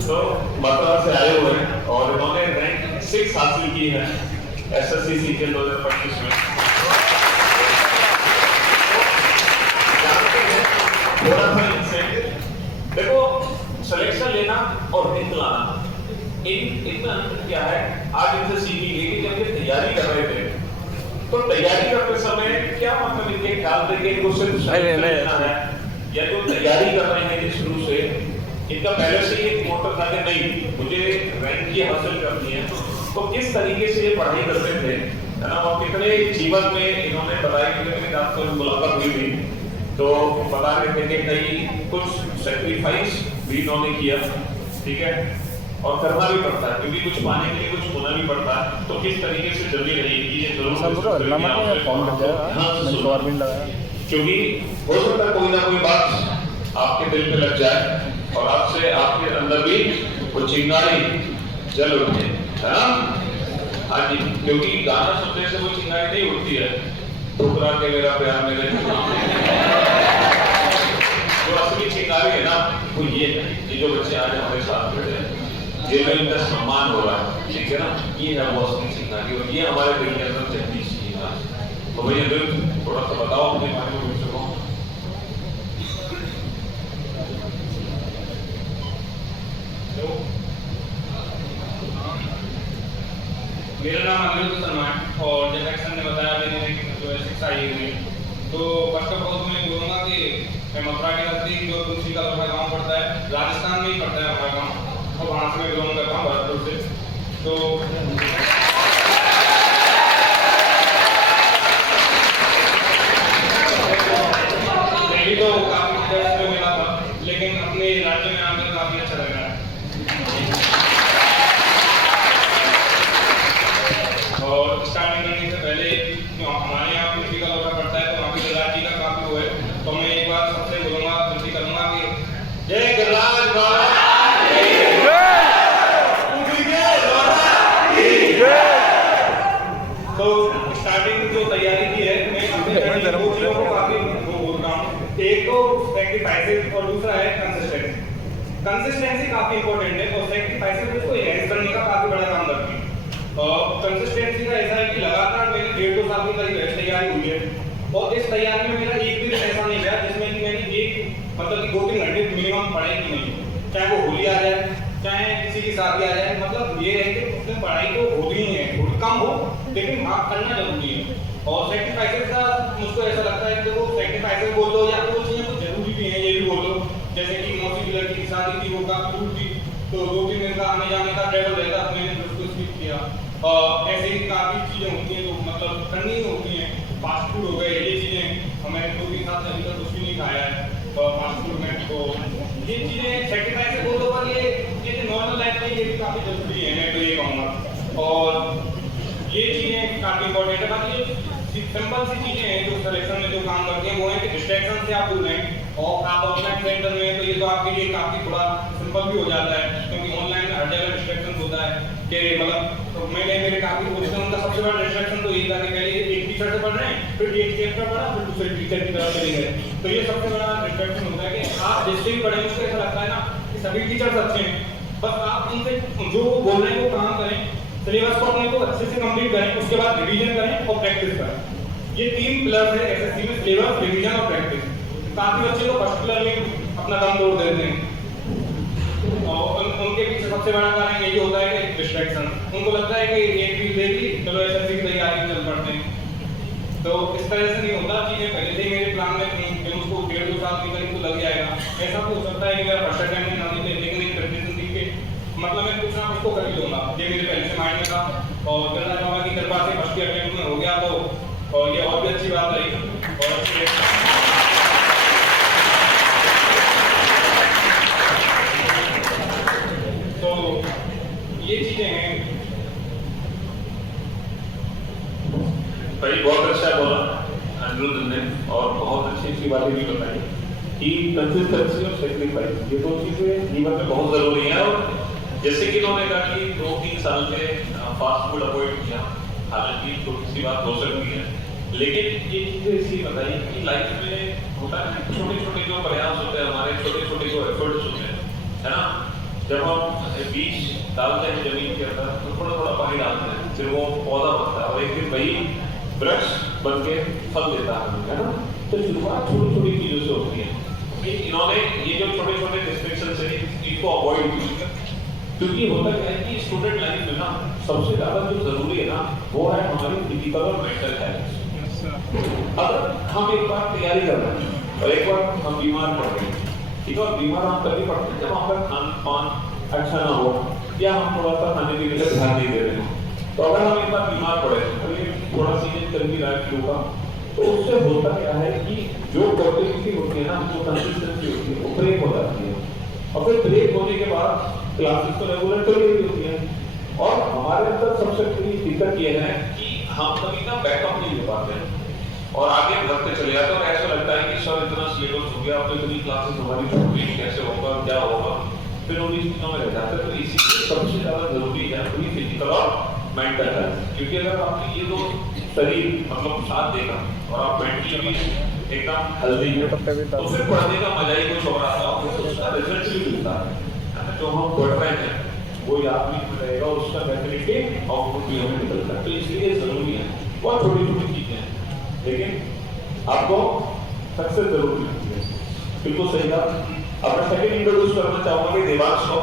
तो मथुरा से आए हुए हैं और इन्होंने रैंक 6 हासिल की है एसएससी सीजीएल 2025 में। थोड़ा सा इनसे देखो, सिलेक्शन लेना और रैंक लाना इनमें अंतर क्या है, आज इनसे सीखेंगे कि जब ये तैयारी कर रहे थे तो तैयारी करते समय क्या मतलब इनके ख्याल थे कि इनको सिर्फ लेना है, या जो तैयारी कर रहे हैं शुरू से इनका पहले से एक मोटिव था कि नहीं मुझे रैंक की हासिल करनी है, तो किस तरीके से ये पढ़ाई करते थे, है ना। और कितने जीवन में इन्होंने बताया कि मेरे साथ कोई मुलाकात हुई थी तो बता रहे थे कि कई कुछ सैक्रिफाइस भी इन्होंने किया, ठीक है, और करना भी पड़ता है क्योंकि कुछ पाने के लिए कुछ होना भी पड़ता है। तो किस तरीके से जल्दी रहेगी ये जरूर क्योंकि हो सकता है कोई ना कोई बात आपके दिल पे लग जाए और आपसे आपके अंदर भी वो चिंगारी जल उठे, है ना। हाँ जी, क्योंकि गाना सुनने से वो चिंगारी नहीं उठती है, ठुकरा के मेरा प्यार मेरे जो असली चिंगारी है ना वो ये है। ये जो बच्चे आज हमारे साथ बैठे हैं, ये जो इनका सम्मान हो रहा है, ठीक है ना, ये है वो असली चिंगारी और ये हमारे दिल के अंदर जगती है। तो भैया थोड़ा सा बताओ अपने बारे में। मेरा नाम अनिरुद्ध शर्मा है और जैसा कि सर ने बताया मेरी जो है शिक्षा ही हुई, तो फर्स्ट ऑफ ऑल मैं बोलूँगा कि मैं मथुरा के नज़दीक जो तुलसी का हमारा गाँव पड़ता है, राजस्थान में ही पड़ता है हमारा गाँव, और वहाँ से मैं बिलोंग करता हूँ भरतपुर से। तो पहली तो काफ़ी दर्द मिला था, लेकिन अपने राज्य में आकर काफ़ी अच्छा लग रहा है। और स्टार्टिंग करने से पहले हमारे यहाँ तुलसी का दौरा पड़ता है तो वहाँ पे गिरिराज जी का काफी वो है, तो मैं एक बार सबसे बोलूँगा तुलसी करूँगा कि जय गिरिराज बाबा तो स्टार्टिंग जो तैयारी की है मैं दो चीज़ों को काफी बोल रहा हूँ। एक तो सैक्रिफाइसेस और दूसरा है कंसिस्टेंसी। कंसिस्टेंसी काफी इंपॉर्टेंट है और सैक्रिफाइसेस इसको एनहांस करने का काफी बड़ा काम करती है। कंसिस्टेंसी का ऐसा है कि लगातार मेरे 1.5-2 साल की करीब तैयारी हुई है और इस तैयारी में मेरा एक भी दिन ऐसा नहीं गया जिसमें कि मैंने एक मतलब कि 2-3 घंटे मिनिमम पढ़ाई की नहीं, चाहे वो होली आ जाए चाहे किसी की शादी आ जाए। मतलब ये है कि उसमें पढ़ाई तो होती ही है, थोड़ी कम हो लेकिन मार्क करना जरूरी है। और सैक्रिफाइसेस का मुझको ऐसा लगता है कि वो सैक्रिफाइसेस बोल दो या वो चीज़ें कुछ जरूरी भी है ये भी बोल दो, जैसे कि मौसी की लड़की की शादी थी वो काफी दूर थी तो 2-3 दिन का आने जाने का ट्रैवल रहता, मैंने उसको स्किप किया। ऐसे ही काफ़ी चीज़ें होती हैं तो मतलब करनी होती हैं। फास्ट फूड हो गए ये चीज़ें हमें 2-3 साल से अभी तक कुछ भी नहीं खाया है फास्ट फूड में, तो ये चीज़ें सैक्रिफाइस से बोलो पर ये नॉर्मल लाइफ में ये भी काफ़ी जरूरी है, मैं तो ये कहूँगा। और ये चीज़ें काफ़ी इंपॉर्टेंट है। बाकी सिंपल सी चीज़ें हैं जो सिलेक्शन में जो काम करते हैं वो है कि डिस्ट्रैक्शन से आप दूर रहें और आप ऑफलाइन सेंटर में तो ये तो आपके लिए काफ़ी थोड़ा सिंपल भी हो जाता है क्योंकि ऑनलाइन में हर जगह डिस्ट्रैक्शन होता है कि मतलब तो मैंने मेरे काफी दोस्तों उनका सबसे बड़ा डिस्ट्रैक्शन तो यही था कि पहले एक टीचर से पढ़ रहे हैं फिर एक चैप्टर पढ़ा फिर दूसरे टीचर की तरफ चले गए, तो ये सबसे बड़ा डिस्ट्रैक्शन होता है कि आप जिससे भी पढ़ें उसको ऐसा लगता है ना कि सभी टीचर्स अच्छे हैं, बस आप उनसे जो वो बोल रहे हैं वो काम करें, सिलेबस को अपने को अच्छे से कंप्लीट करें, उसके बाद रिवीजन करें और प्रैक्टिस करें। ये 3 पिलर है एसएससी में, सिलेबस, रिवीजन और प्रैक्टिस। काफी बच्चे तो फर्स्ट पिलर में अपना दम तोड़ देते हैं और उनके पीछे सबसे बड़ा कारण यही होता है कि डिस्ट्रैक्शन। उनको लगता है कि एक भी देगी चलो एसएससी की तैयारी में चल पड़ते हैं, तो इस तरह से नहीं होता। चीजें पहले से ही मेरे प्लान में थी कि मुझको 1.5-2 साल के करीब तो लग जाएगा। ऐसा भी हो सकता है कि मेरा फर्स्ट अटेम्प्ट में ना निकले लेकिन एक प्रेपरेशन सीख के मतलब मैं कुछ ना कुछ तो कर ही लूंगा, ये मेरे पहले से माइंड में था और गिरिराज बाबा की कृपा से फर्स्ट अटेम्प्ट में हो गया तो और ये और भी अच्छी बात रही। और तो ये चीजें हैं भाई, बहुत अच्छा बोला अनिरुद्ध ने और बहुत अच्छी अच्छी बातें भी बताई कि कंसिस्टेंसी और सैक्रिफाइस ये दो चीजें जीवन में बहुत जरूरी है। और जैसे कि उन्होंने कहा कि 2-3 साल से फास्ट फूड अवॉइड किया, हालांकि छोटी सी बात हो सकती है लेकिन ये चीजें इसलिए बताई कि लाइफ में होता है छोटे छोटे जो प्रयास होते हैं हमारे, छोटे छोटे जो एफर्ट्स होते हैं, है ना, जब हम बीज डालते हैं जमीन के अंदर तो थोड़ा थोड़ा पानी डालते हैं, फिर वो पौधा बनता है और एक दिन वही वृक्ष बन के फल देता है ना। तो शुरुआत छोटी छोटी चीजों से होती है। इन्होंने ये जो छोटे छोटे रिस्ट्रिक्शन है इनको अवॉइड किया, क्योंकि होता क्या है कि स्टूडेंट लाइफ में ना सबसे ज्यादा जो जरूरी है ना वो है हमारी फिजिकल और मेंटल हेल्थ। अगर हम एक बार तैयारी कर रहे हैं और एक बार हम बीमार पड़ गए, ठीक है, और बीमार हम तभी पड़ते हैं जब हमारा खान पान अच्छा ना हो या हम थोड़ा सा खाने के लिए ध्यान नहीं दे रहे हो। तो अगर हम एक बार बीमार पड़े तो ये थोड़ा सीजन चल भी रहा है फ्लू का, तो उससे होता क्या है कि जो पॉजिटिविटी होती है ना, जो कंसिस्टेंसी होती है वो ब्रेक हो जाती है, और फिर ब्रेक होने के बाद क्लासेस तो रेगुलर चल रही होती है। और हमारे अंदर सबसे बड़ी दिक्कत ये है कि हम कभी ना बैकअप नहीं ले पाते हैं और आगे बढ़ते चले जाते हैं और ऐसा लगता है कि सर इतना सिलेबस हो गया, अब तो इतनी क्लासेस हमारी छूट गई, कैसे होगा, क्या होगा, फिर उन्हीं चीजों में रह जाते हैं। तो इसीलिए सबसे ज्यादा जरूरी है वही फिजिकल और मेंटल हेल्थ, क्योंकि अगर आपने ये दो शरीर मतलब साथ देगा और आप मेंटली भी एकदम हेल्दी है तो फिर पढ़ने का मजा ही कुछ और आता है, तो उसका रिजल्ट भी मिलता है। जो हम पढ़ रहे हैं वो याद भी रहेगा और उसका डेफिनेटली आउटपुट भी हमें निकलता है। तो इसलिए जरूरी है, बहुत छोटी छोटी चीजें हैं लेकिन आपको सक्सेस जरूर मिलती है। बिल्कुल सही बात। अब मैं सेकंड इंट्रोड्यूस करना चाहूंगा कि देवांश को।